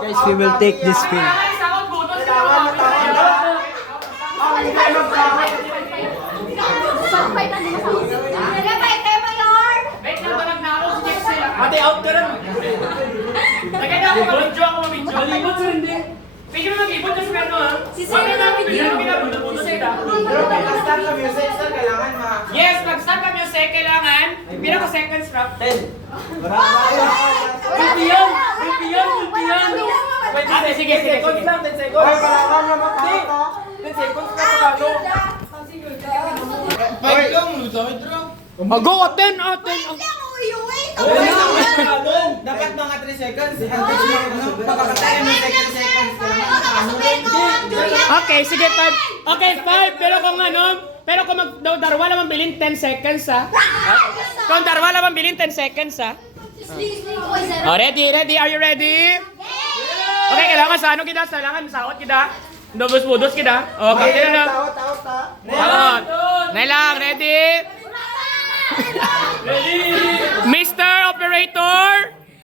Guys, we will take this film. Ate, out ka lang. Naganda ako, mamidyo ako, mamidyo. Malibot sa hindi. Pwede mo mag-ibot kasi ano ha? Si Sir na video. Pero pag-start na music, sir, kailangan Yes, pag-start na music, kailangan. Pero ko seconds, rap. 10. Multi yan! Multi yan! Multi yan! Ate, sige, sige, sige. 10 seconds lang, 10 seconds. Ay, kailangan na makakata. 10 seconds ka pa lalo. 5 lang, lusaw ito lang. Go, 10, 10. Dapat mga 3 seconds. Pagkakatayan mo 3 seconds. Okay, sige, 5. Okay, 5. Pero kung darwa naman bilhin 10 seconds, ha? Kung darwa naman bilhin 10 seconds, ha? Oh, ready? Are you ready? Okay, kailangan sa ano kita? Kailangan saot kita. Dobos-budos kita. Okay, kailangan lang. Saot. Nay lang, ready? Ready!